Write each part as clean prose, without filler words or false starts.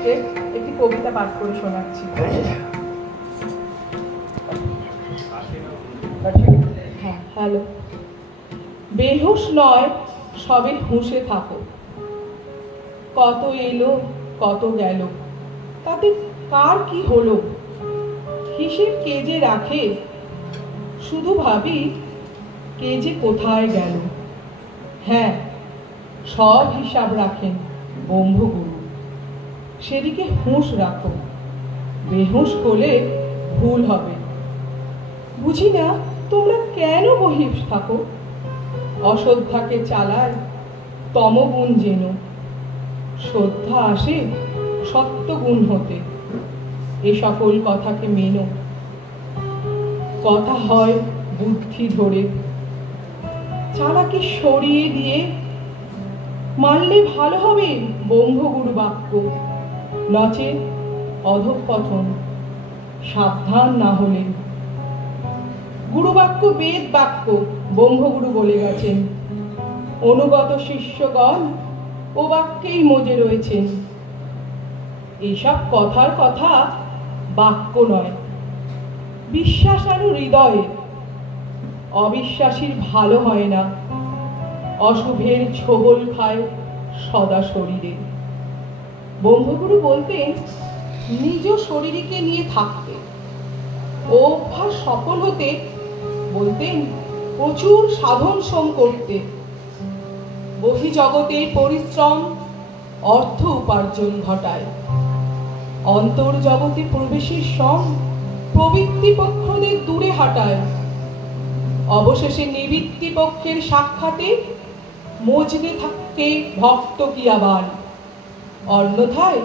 থেকে একটি কবিতা পাঠ করে শোনাচ্ছি। হ্যাঁ, হ্যালো। বেহুশ নয়, সবে হুঁশে থাকো। কত এলো কত গেল, তাতে কার কি হলো, হিসেব কে যে রাখে, শুধু ভাবি কে যে কোথায় গেল। হ্যাঁ, সব হিসাব রাখেন ব্রহ্মগুরু, সেদিকে হুঁশ রাখো, বেহুশ হলে ভুল হবে। বুঝি না তোমরা কেন বহিষ থাকো, অশ্রদ্ধাকে চালায় তমগুণ যেন, শ্রদ্ধা আসে সত্যগুণ হতে, এ সকল কথাকে মেনো। কথা হয় বুদ্ধি ধরে, চালাকি সরিয়ে দিয়ে মানলে ভালো হবে ব্রহ্মগুরু বাক্য, নচে অধঃপতন সাবধান না হলে। গুরুবাক্য বেদ বাক্য, ব্রহ্মগুরু বলে গেছেন, অনুগত শিষ্যগণ ও বাক্যেই মজে রয়েছেন। এইসব কথার কথা বাক্য নয়, বিশ্বাস আনো হৃদয়ে, অবিশ্বাসীর ভালো হয় না, অশুভের ছোবল খায় সদা শরীরে। ব্রহ্মগুরু বলতেন নিজ শরীরকে নিয়ে থাকতে, ও অভ্যাস সফল হতে বলতেন প্রচুর সাধন শ্রম করতে। বহির্জগতে পরিশ্রম অর্থ উপার্জন ঘটায়, অন্তর্জগতে প্রবেশের শ্রম প্রবৃত্তি পক্ষদের দূরে হাঁটায়। অবশেষে নিবৃত্তি পক্ষের সাক্ষাতে মজতে থাকে ভক্ত কিয়াবান, অন্যথায়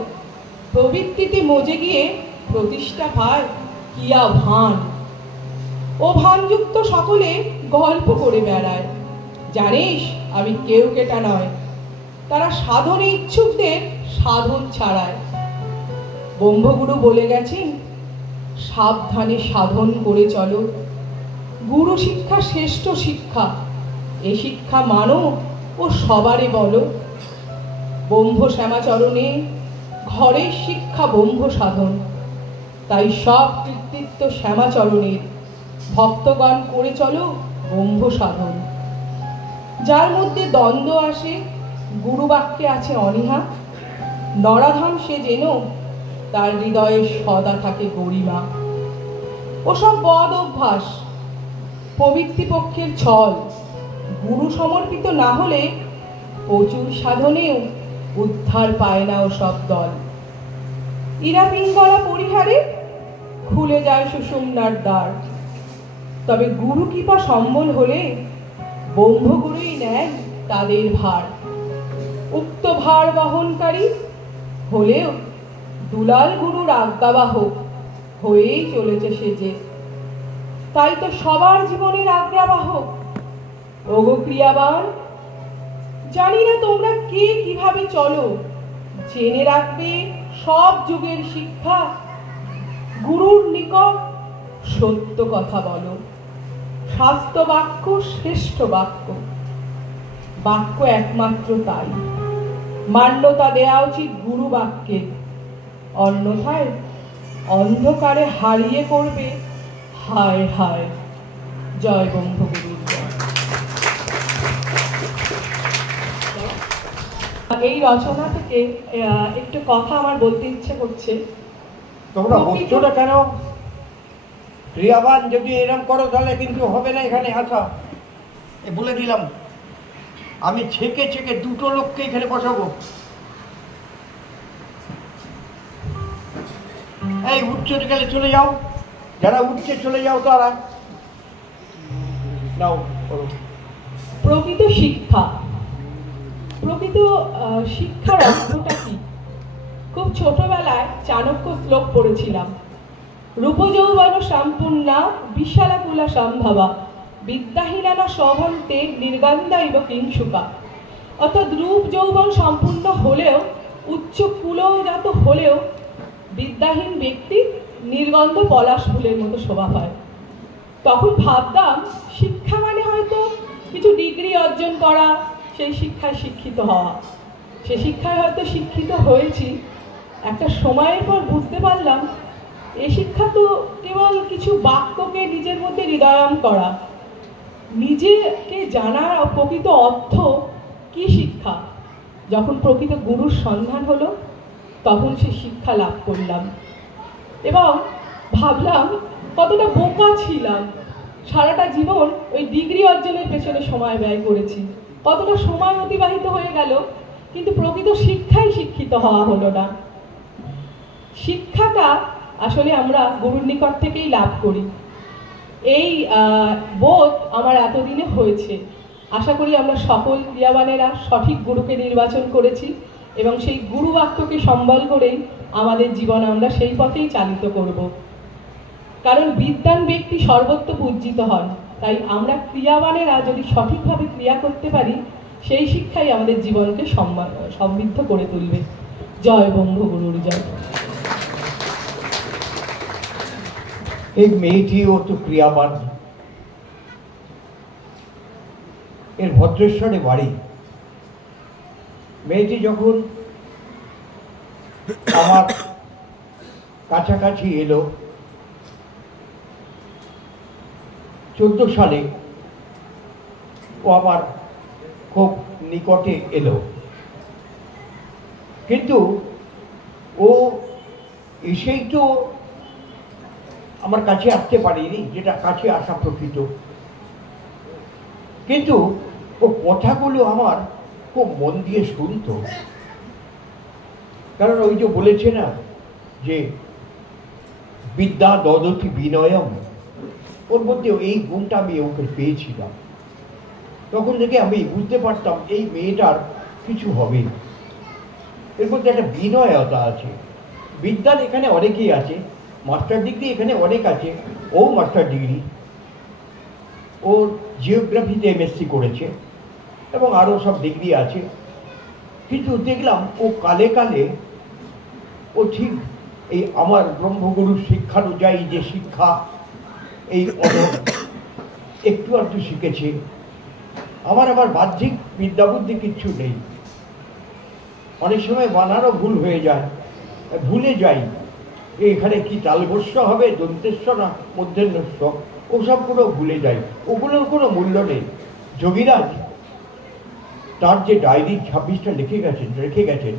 প্রবৃত্তিতে মজে গিয়ে প্রতিষ্ঠা পায় কিয়া ভান। ও ভানযুক্ত সকলে গল্প করে বেড়ায়, জানিস আমি কেউ কেটা নয়, তারা সাধনে ইচ্ছুকদের সাধন ছাড়ায়। ব্রহ্মগুরু বলে গেছেন সাবধানে সাধন করে চলো, গুরু শিক্ষা শ্রেষ্ঠ শিক্ষা, এ শিক্ষা মানো ও সবারে বলো। ব্রহ্ম শ্যামাচরণে ঘরের শিক্ষা ব্রহ্ম সাধন, তাই সব কৃতিত্ব শ্যামাচরণের, ভক্তগণ করে চলো ব্রহ্ম সাধন। যার মধ্যে দ্বন্দ্ব আসে গুরু বাক্যে আছে অনীহা, নরাধাম সে যেন তার হৃদয়ে সদা থাকে গরিমা। ওসব বদ অভ্যাস প্রবৃত্তি পক্ষের ছল, গুরু সমর্পিত না হলে প্রচুর সাধনেও উদ্ধার পায় না ওসব দল। ইরা পিঙ্গলা পরিহারে খুলে যায় সুষুম্নার দ্বার, তবে গুরু কৃপা সম্বল হলে ব্রহ্মগুরুই নেন তাদের ভার। উক্ত ভার বহনকারী হলেও দুলাল গুরুর আজ্ঞাবাহক হয়েই চলেছে সেজে, তাই তো সবার জীবনের আজ্ঞাবাহক। ওগো ক্রিয়াবান, জানি না তোমরা কে কিভাবে চলো, জেনে রাখবে সব যুগের শিক্ষা, গুরুর নিকট সত্য কথা বলো। শাস্ত্র বাক্য শ্রেষ্ঠ বাক্য, বাক্য একমাত্র তাই, মান্যতা দেয়া উচিত গুরু বাক্যে, অন্যথায় অন্ধকারে হারিয়ে করবে হায় হায়। জয় ব্রহ্মগুরুর জয়। এই রচনা থেকে একটু কথা আমার বলতে ইচ্ছে করছে। তোমরা বলছোটা কেন? ক্রিয়াবান যদি এরকম করো তাহলে কিন্তু হবে না এখানে আসা, বলে দিলাম। আমি ছেকে ছেকে দুটো লোককে এখানে বসাবো। এই উঠছে গেলে চলে যাও, যারা উঠছে চলে যাও, তারা নাও। প্রকৃত শিক্ষা, প্রকৃত শিক্ষার অর্থটা কি? খুব ছোটবেলায় চাণক্য শ্লোক পড়েছিলাম, রূপযৌবন সম্পূর্ণা বিশালাকুলা সম্ভবা বিদ্যাহীনা সভন্তে নির্গন্ধা ইব কিংসুকা। অর্থাৎ রূপ যৌবন সম্পূর্ণ হলেও, উচ্চ কুলজাত হলেও বিদ্যাহীন ব্যক্তি নির্গন্ধ পলাশ ফুলের মতো শোভা পায়। তখন ভাবতাম শিক্ষা মানে হয়তো কিছু ডিগ্রি অর্জন করা, সেই শিক্ষায় শিক্ষিত হওয়া। সে শিক্ষায় হয়তো শিক্ষিত হয়েছি, একটা সময়ের পর বুঝতে পারলাম এ শিক্ষা তো কেবল কিছু বাক্যকে নিজের মধ্যে হৃদয়ম করা, নিজেকে জানার প্রকৃত অর্থ কি শিক্ষা। যখন প্রকৃত গুরুর সন্ধান হলো তখন সে শিক্ষা লাভ করলাম এবং ভাবলাম কতটা বোকা ছিলাম, সারাটা জীবন ওই ডিগ্রি অর্জনের পেছনে সময় ব্যয় করেছি, কতটা সময় অতিবাহিত হয়ে গেল, কিন্তু প্রকৃত শিক্ষায় শিক্ষিত হওয়া হলো না। শিক্ষাটা আসলে আমরা গুরুর নিকট থেকেই লাভ করি, এই বোধ আমার এতদিনে হয়েছে। আশা করি আমরা সকল ক্রিয়াবানেরা সঠিক গুরুকে নির্বাচন করেছি এবং সেই গুরু বাক্যকে সম্বল করেই আমাদের জীবন আমরা সেই পথেই চালিত করব। কারণ বিদ্বান ব্যক্তি সর্বত্র পূজিত হন, তাই আমরা ক্রিয়াবানেরা যদি সঠিকভাবে ক্রিয়া করতে পারি সেই শিক্ষাই আমাদের জীবনকে সমৃদ্ধ করে তুলবে। জয় ব্রহ্মগুরুর জয়। এই মেয়েটিও তো ক্রিয়াবান, এর ভদ্রেশ্বরে বাড়ি। মেয়েটি যখন আমার কাছাকাছি এলো 14 সালে, ও আমার খুব নিকটে এলো, কিন্তু ও এসেই তো আমার কাছে আসতে পারিনি, যেটা কাছে আসা প্রকৃত। কিন্তু ও কথাগুলো আমার খুব মন দিয়ে শুনতো, কারণ ওই যে বলেছে না যে বিদ্যা দদতি বিনয়ম, ওর মধ্যে এই গুণটা আমি ওকে পেয়েছিলাম। তখন থেকে আমি বুঝতে পারতাম এই মেয়েটার কিছু হবে, এর মধ্যে একটা বিনয়তা আছে। বিদ্যান এখানে অনেকেই আছে, মাস্টার ডিগ্রি এখানে অনেক আছে, ও মাস্টার ডিগ্রি, ও জিওগ্রাফিতে এমএসসি করেছে এবং আরও সব ডিগ্রি আছে। কিন্তু দেখলাম ও কালে কালে ও ঠিক এই আমার ব্রহ্মগুরুর শিক্ষানুযায়ী যে শিক্ষা, এই একটু আধটু শিখেছে। আমার বাহ্যিক বিদ্যাবুদ্ধি কিচ্ছু নেই, অনেক সময় বানানও ভুল হয়ে যায়, ভুলে যাই এখানে কি তালবস্য হবে, দন্তেস্ব না মূর্ধন্যস্ব, ওসবগুলো ভুলে যাই, ওগুলোর কোনো মূল্য নেই। যোগীরাজ তার যে ডায়েরি 26টা রেখে গেছেন,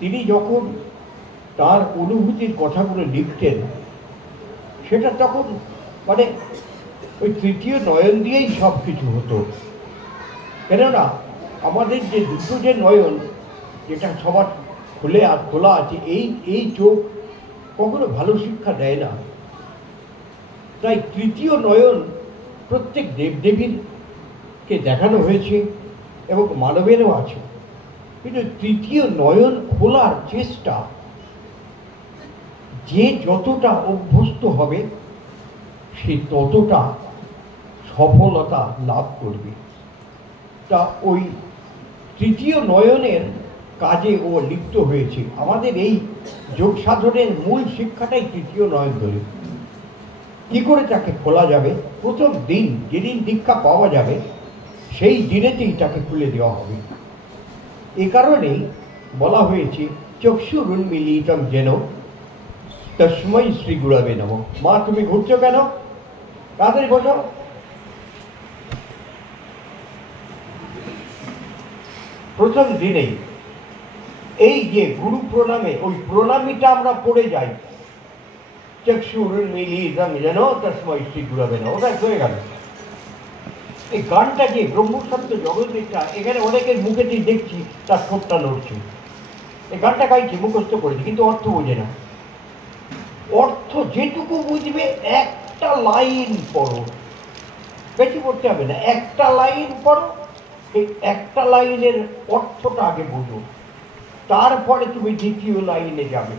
তিনি যখন তার অনুভূতির কথাগুলো লিখতেন, সেটা তখন মানে ওই তৃতীয় নয়ন দিয়েই সব কিছু হতো। কেননা আমাদের যে দুটো যে নয়ন, যেটা সবার খোলা আছে, এই চোখ কখনো ভালো শিক্ষা দেয় না। তাই তৃতীয় নয়ন প্রত্যেক দেবদেবীরকে দেখানো হয়েছে এবং মানবেরও আছে, কিন্তু তৃতীয় নয়ন খোলার চেষ্টা যে যতটা অভ্যস্ত হবে সে ততটা সফলতা লাভ করবে। তা ওই তৃতীয় নয়নের কাজে ও লিপ্ত হয়েছে। আমাদের এই যোগ সাধনের মূল শিক্ষাটাই তৃতীয় নয়ন ধরে। কি করে তাকে খোলা যাবে? প্রথম দিন যেদিন দীক্ষা পাওয়া যাবে সেই দিনেতেই তাকে খুলে দেওয়া হবে। এ কারণেই বলা হয়েছে চক্ষুরুন্মিলিতং যেন তস্मै শ্রী গুরবে নমঃ। মা তুমি ঘুরছো কেন? তাড়াতাড়ি বসো। প্রথম দিনেই এই যে গুরু প্রণামে, ওই প্রণামীটা আমরা পড়ে যাই, চক্ষুরুন্মিলিতং যেন তস্मै শ্রী গুরবে নমঃ, ওটা হয়ে গেল। এই গানটা যে ব্রহ্মসত্য জগৎটা, এখানে অনেকের মুখেতেই দেখছি তার ঠোঁটটা নড়ছে। এই গানটা গাইছে, মুখস্থ করেছে, কিন্তু অর্থ বোঝে না। অর্থ যেটুকু বুঝবে একটা লাইন পড়ো, বেশি পড়তে হবে না, একটা লাইন পড়ো, এই একটা লাইনের অর্থটা আগে বুঝো, তারপরে তুমি দ্বিতীয় লাইনে যাবে।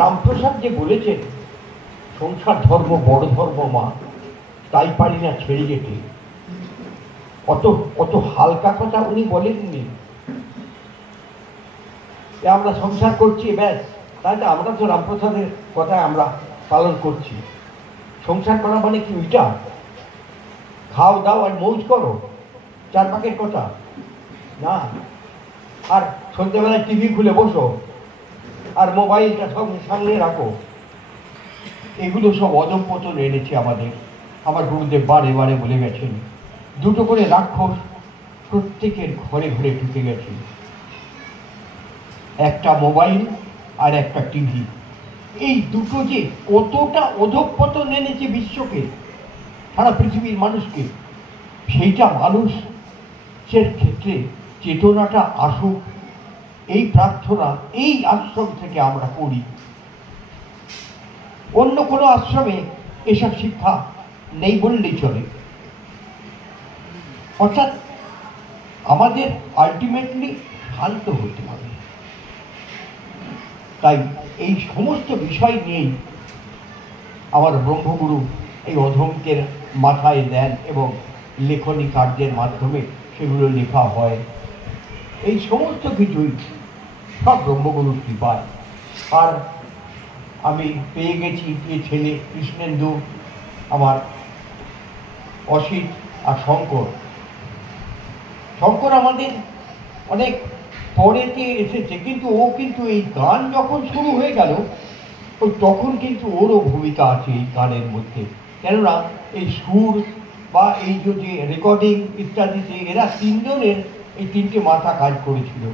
রামপ্রসাদ যে বলেছেন সংসার ধর্ম বড় ধর্ম মা, তাই পারি না ছেড়ে যেতে, অত হালকা কথা উনি বলেননি। আমরা সংসার করছি ব্যাস, তাহলে আমরা তো রামপ্রসাদের কথা আমরা পালন করছি। সংসার করা মানে কি ওইটা? খাও দাও আর মৌজ করো, চার পাকের কথা না। আর সন্ধ্যেবেলায় টিভি খুলে বসো আর মোবাইলটা সামনে রাখো, এগুলো সব অধঃপতন এনেছে আমাদের। আমার গুরুদেব বারে বারে বলে গেছেন, দুটো করে রাক্ষস প্রত্যেকের ঘরে ঘরে ঢুকে গেছে, একটা মোবাইল আর একটা টিভি। এই দুটো যে কতটা অধঃপতন এনেছে বিশ্বকে, সারা পৃথিবীর মানুষকে, সেইটা মানুষের ক্ষেত্রে চেতনাটা আসুক, এই প্রার্থনা এই আশ্রম থেকে আমরা করি। অন্য কোনো আশ্রমে এসব শিক্ষা নেই বললেই চলে। অর্থাৎ আমাদের আলটিমেটলি শান্ত হতে হবে। তাই এই সমস্ত বিষয় নিয়েই আমার ব্রহ্মগুরু এই অধমকে মাথায় দেন এবং লেখনী কার্যের মাধ্যমে সেগুলো লেখা হয়। এই সমস্ত কিছুই সব ব্রহ্মগুরুর কৃপায়। আর আমি পেয়ে গেছি যে ছেলে কৃষ্ণেন্দু, আমার অসিত আর শঙ্কর। শঙ্কর আমাদের অনেক পরেতে এসেছে, কিন্তু ও কিন্তু এই গান যখন শুরু হয়ে গেল তখন কিন্তু ওরও ভূমিকা আছে এই গানের মধ্যে। কেননা এই সুর বা এই যে রেকর্ডিং ইত্যাদিতে এরা তিনজনের এই তিনটে মাথা কাজ করেছিল,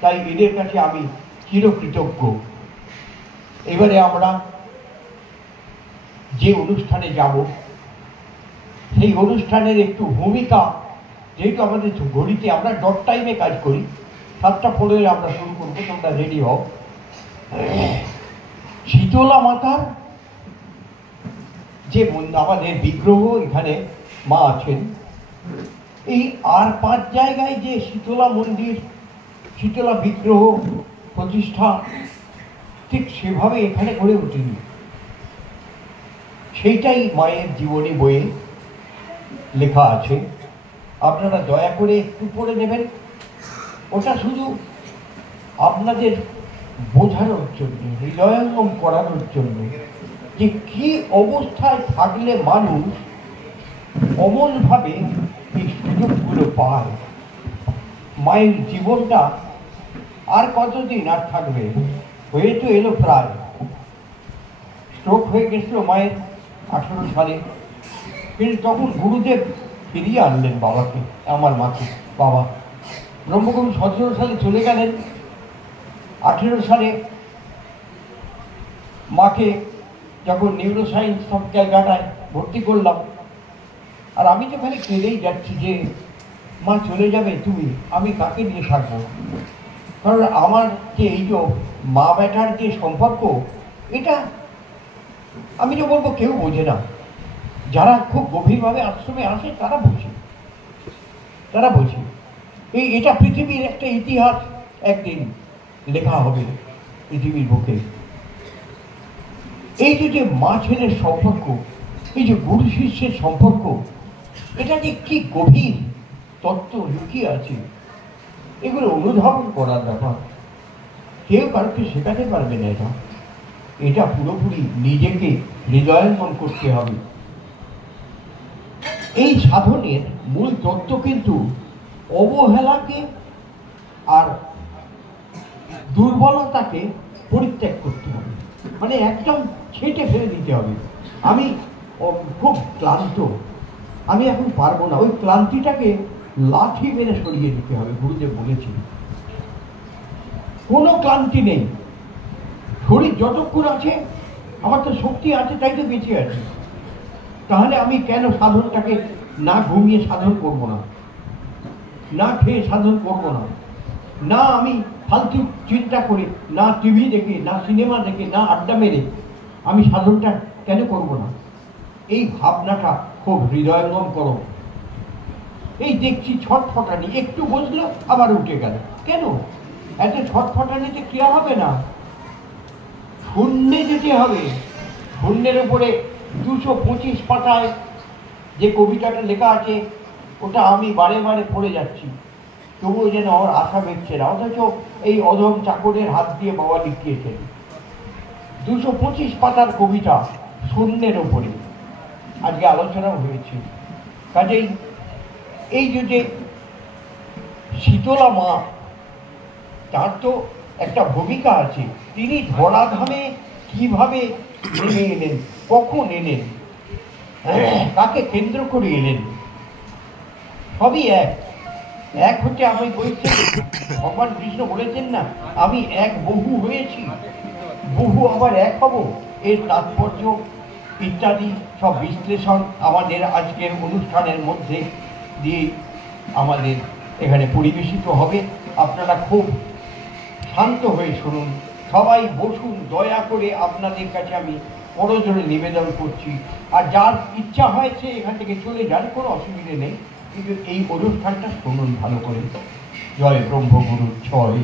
তাই এদের কাছে আমি চিরকৃতজ্ঞ। এবারে আমরা যে অনুষ্ঠানে যাব সেই অনুষ্ঠানের একটু ভূমিকা, যেহেতু আমাদের ঘড়িতে আমরা ডট টাইমে কাজ করি, 7:15 আমরা শুরু করবো, তোমরা রেডি হও। শীতলা মাতার যে আমাদের বিগ্রহ এখানে মা আছেন, এই আর 5 জায়গায় যে শীতলা মন্দির, শীতলা বিগ্রহ প্রতিষ্ঠা ঠিক সেভাবে এখানে গড়ে ওঠেনি। সেইটাই মায়ের জীবনী বইয়ে লেখা আছে, আপনারা দয়া করে একটু পড়ে নেবেন। ওটা শুধু আপনাদের বোঝানোর জন্য, হৃদয়ঙ্গম করানোর জন্য, যে কি অবস্থায় থাকলে মানুষ অমনভাবে এই সুযোগগুলো পায়। মায়ের জীবনটা আর কতদিন আর থাকবে, হয়ে তো এলো প্রায়। স্ট্রোক হয়ে গেছিল মায়ের 18 সালে, কিন্তু তখন গুরুদেব ফিরিয়ে আনলেন বাবাকে, আমার মাকে। বাবা ব্রহ্মগুরু 17 সালে চলে গেলেন। 18 সালে মাকে যখন নিউরো সায়েন্স সব ক্যালকাটায় ভর্তি করলাম, আর আমি তো খালি কেঁদেই যাচ্ছি যে মা চলে যাবে তুমি, আমি কাকে নিয়ে থাকবো। কারণ আমার যে এই যে মা বেটার যে সম্পর্ক, এটা আমি তো বলবো কেউ বোঝে না। যারা খুব গভীরভাবে আশ্রমে আসে তারা বোঝে, তারা বোঝে। এটা পৃথিবীর একটা ইতিহাস একদিন লেখা হবে পৃথিবীর বুকে। এই যে মা ছেলের সম্পর্ক, এই যে গুরু শিষ্যের সম্পর্ক, এটা যে কি গভীর তত্ত্ব লুকিয়ে আছে, এগুলো অনুধাবন করার ব্যাপার। কেউ কারোকে শেখাতে পারবে না। এটা পুরোপুরি নিজেকে হৃদয়ঙ্গম করতে হবে। এই সাধনের মূল তত্ত্ব কিন্তু অবহেলাকে আর দুর্বলতাকে পরিত্যাগ করতে হবে, মানে একদম ছেঁটে ফেলে দিতে হবে। আমি খুব ক্লান্ত, আমি এখন পারবো না, ওই ক্লান্তিটাকে লাঠি মেরে সরিয়ে দিতে হবে। গুরুদেব বলেছেন কোনো ক্লান্তি নেই, শরীর যতক্ষণ আছে, আমার তো শক্তি আছে, তাই তো বেঁচে আছি। তাহলে আমি কেন সাধনটাকে না ঘুমিয়ে সাধন করবো না, না খেয়ে সাধন করবো না, না আমি ফালতু চিন্তা করে, না টিভি দেখে, না সিনেমা দেখে, না আড্ডা মেরে আমি সাধনটা কেন করবো না? এই ভাবনাটা খুব হৃদয়ঙ্গম করো। এই দেখছি ছটফটানি, একটু বসলো আবার উঠে গেল, কেন? এত ছটফটানিতে ক্রিয়া হবে না, শূন্যে যেতে হবে। শূন্যের উপরে 225 পাতায় যে কবিতাটা লেখা আছে, ওটা আমি বারে বারে পড়ে যাচ্ছি, তবুও যেন আমার আশা বেরছে না। অথচ এই অধম চাকরের হাত দিয়ে বাবা লিখিয়েছেন 225 পাতার কবিতা শূন্যের ওপরে, আজকে আলোচনা হয়েছে। কাজেই এই যে শীতলা মা, তার তো একটা ভূমিকা আছে। তিনি ধরাধামে কিভাবে নেমে এলেন, কখন এলেন, কাকে কেন্দ্র করে এলেন, সবই এক। এক হচ্ছে, আমি বলছি ভগবান কৃষ্ণ বলেছেন না, আমি এক বহু হয়েছি, বহু আবার এক হব, এর তাৎপর্য ইত্যাদি সব বিশ্লেষণ আমাদের আজকের অনুষ্ঠানের মধ্যে দিয়ে আমাদের এখানে পরিবেশিত হবে। আপনারা খুব শান্ত হয়ে শুনুন, সবাই বসুন, দয়া করে আপনাদের কাছে আমি করজোড়ে নিবেদন করছি। আর যার ইচ্ছা হয়েছে এখান থেকে চলে যান, কোনো অসুবিধে নেই, কিন্তু এই অনুষ্ঠানটা শুনুন ভালো করে। জয় ব্রহ্মগুরু, জয়।